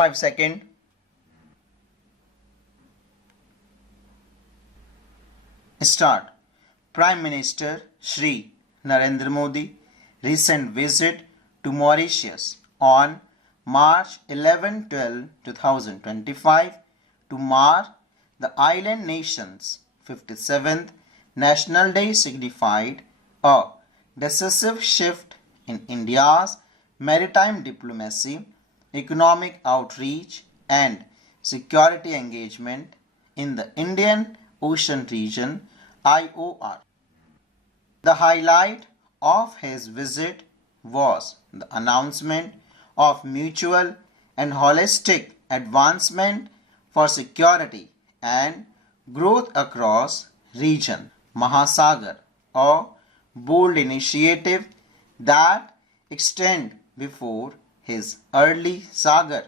5 seconds. Start. Prime Minister Shri Narendra Modi recent visit to Mauritius on March 11-12, 2025 to mark the island nation's 57th National Day signified a decisive shift in India's maritime diplomacy, economic outreach and security engagement in the Indian Ocean region IOR. The highlight of his visit was the announcement of mutual and holistic advancement for security and growth across region Mahasagar, a bold initiative that extends before his early Sagar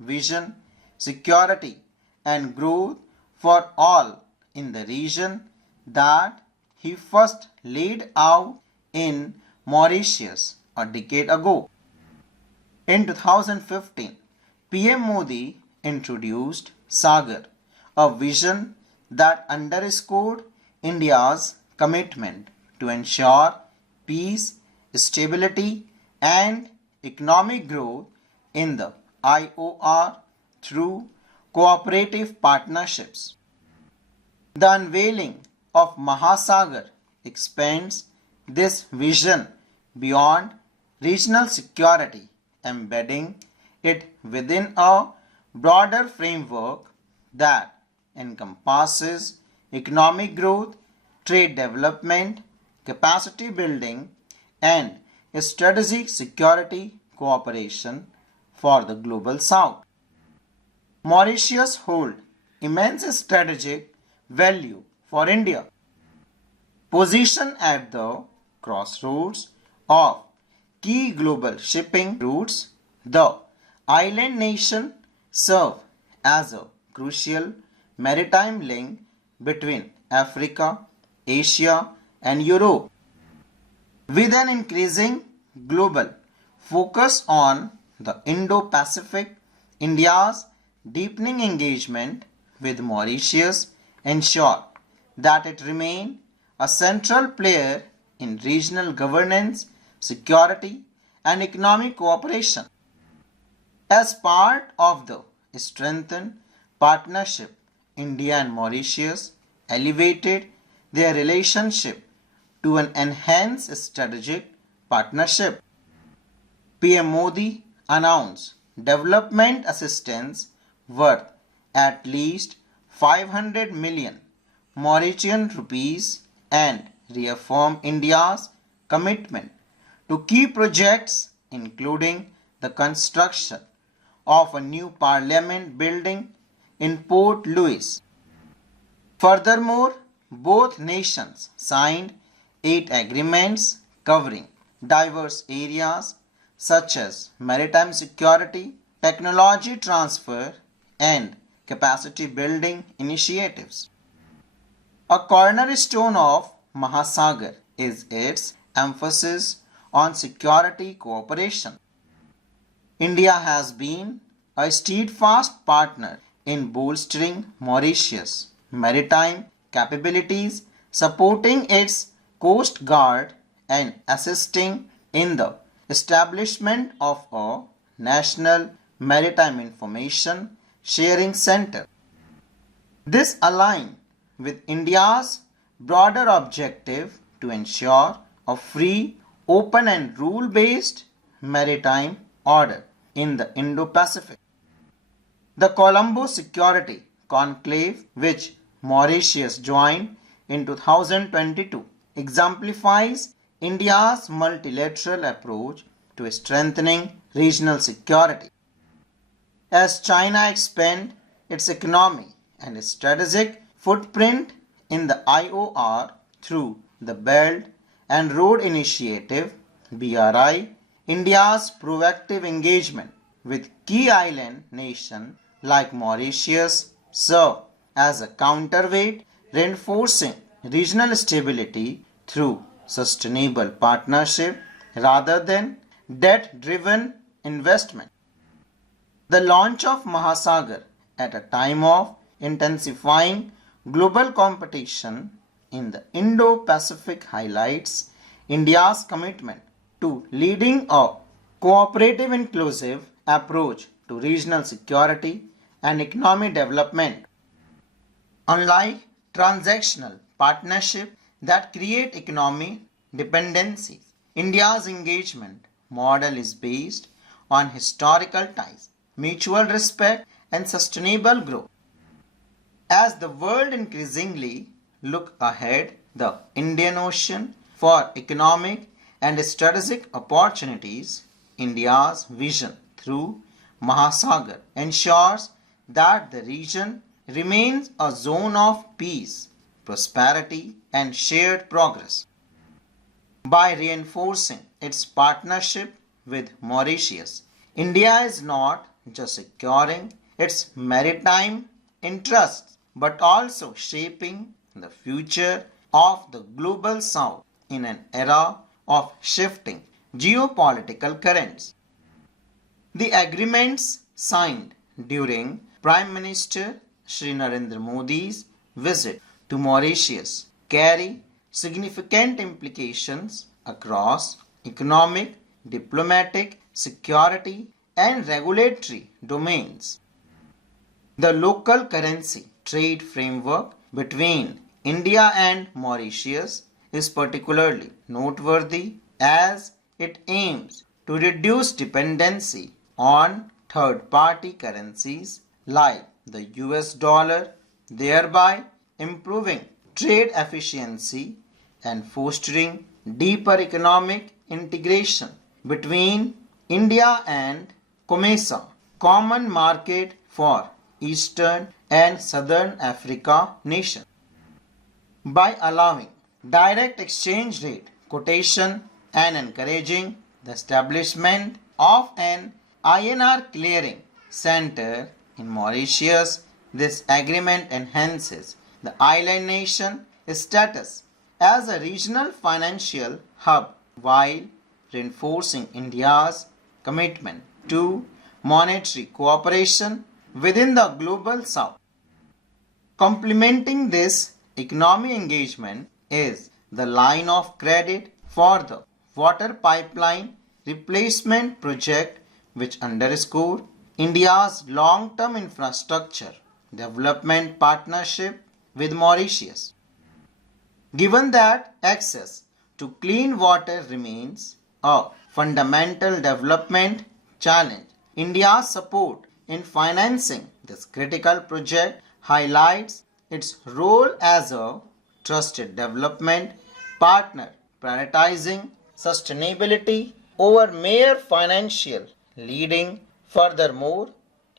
vision, security and growth for all in the region that he first laid out in Mauritius a decade ago. In 2015, PM Modi introduced Sagar, a vision that underscored India's commitment to ensure peace, stability, and economic growth in the IOR through cooperative partnerships. The unveiling of Mahasagar expands this vision beyond regional security, embedding it within a broader framework that encompasses economic growth, trade development, capacity building, and strategic security cooperation for the global south. Mauritius holds immense strategic value for India. Positioned at the crossroads of key global shipping routes, the island nation serves as a crucial maritime link between Africa, Asia, and Europe. With an increasing global focus on the Indo-Pacific, India's deepening engagement with Mauritius ensure that it remains a central player in regional governance, security, and economic cooperation. As part of the strengthened partnership, India and Mauritius elevated their relationship to an enhanced strategic partnership. PM Modi announced development assistance worth at least 500 million Mauritian rupees and reaffirmed India's commitment to key projects including the construction of a new parliament building in Port Louis. Furthermore, both nations signed 8 agreements covering diverse areas such as maritime security, technology transfer, and capacity building initiatives. A cornerstone of Mahasagar is its emphasis on security cooperation. India has been a steadfast partner in bolstering Mauritius' maritime capabilities, supporting its coast guard and assisting in the establishment of a national maritime information sharing center. This aligns with India's broader objective to ensure a free, open and rule-based maritime order in the Indo-Pacific. The Colombo Security Conclave, which Mauritius joined in 2022, exemplifies India's multilateral approach to strengthening regional security. As China expands its economy and strategic footprint in the IOR through the Belt and Road Initiative (BRI), India's proactive engagement with key island nations like Mauritius serve as a counterweight, reinforcing regional stability through sustainable partnership rather than debt-driven investment. The launch of Mahasagar at a time of intensifying global competition in the Indo-Pacific highlights India's commitment to leading a cooperative inclusive approach to regional security and economic development. Unlike transactional partnerships that create economic dependencies, India's engagement model is based on historical ties, mutual respect, and sustainable growth. As the world increasingly look ahead the Indian Ocean for economic and strategic opportunities, India's vision through Mahasagar ensures that the region remains a zone of peace, prosperity, and shared progress. By reinforcing its partnership with Mauritius, India is not just securing its maritime interests but also shaping the future of the global south in an era of shifting geopolitical currents. The agreements signed during Prime Minister Sri Narendra Modi's visit to Mauritius carry significant implications across economic, diplomatic, security, and regulatory domains. The local currency trade framework between India and Mauritius is particularly noteworthy as it aims to reduce dependency on third-party currencies like the US dollar, thereby improving trade efficiency and fostering deeper economic integration between India and COMESA, Common Market for Eastern and Southern Africa nations. By allowing direct exchange rate quotation and encouraging the establishment of an INR clearing center in Mauritius, this agreement enhances the island nation status as a regional financial hub while reinforcing India's commitment to monetary cooperation within the global south. Complementing this economic engagement is the line of credit for the water pipeline replacement project, which underscores India's long-term infrastructure development partnership with Mauritius. Given that access to clean water remains a fundamental development challenge, India's support in financing this critical project highlights its role as a trusted development partner, prioritizing sustainability over mere financial leading. Furthermore,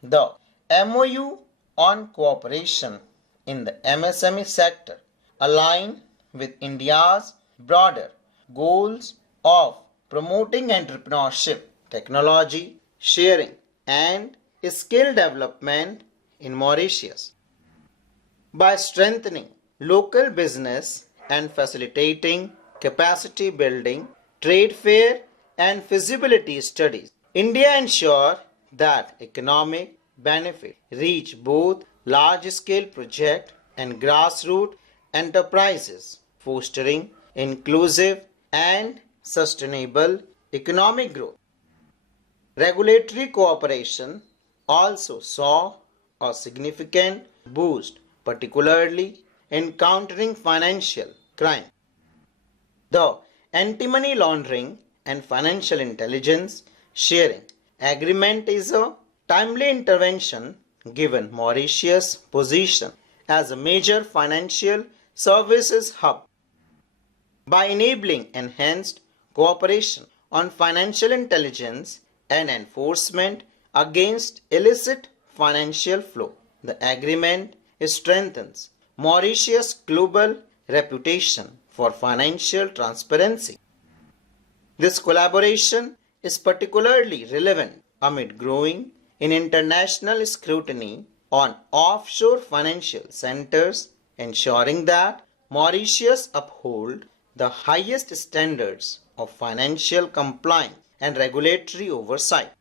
the MOU on cooperation in the MSME sector align with India's broader goals of promoting entrepreneurship, technology sharing, and skill development in Mauritius. By strengthening local business and facilitating capacity building, trade fair, and feasibility studies, India ensures that economic benefit reach both large-scale projects and grassroots enterprises, fostering inclusive and sustainable economic growth. Regulatory cooperation also saw a significant boost, particularly in countering financial crime. The anti-money laundering and financial intelligence sharing agreement is a timely intervention given Mauritius' position as a major financial services hub. By enabling enhanced cooperation on financial intelligence and enforcement against illicit financial flow, the agreement strengthens Mauritius' global reputation for financial transparency. This collaboration is particularly relevant amid growing in international scrutiny on offshore financial centers, ensuring that Mauritius uphold the highest standards of financial compliance and regulatory oversight.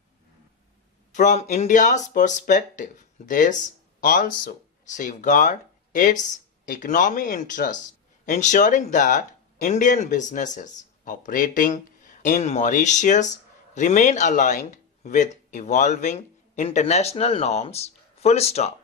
From India's perspective, this also safeguards its economic interests, ensuring that Indian businesses operating in Mauritius remain aligned with evolving international norms. Full stop.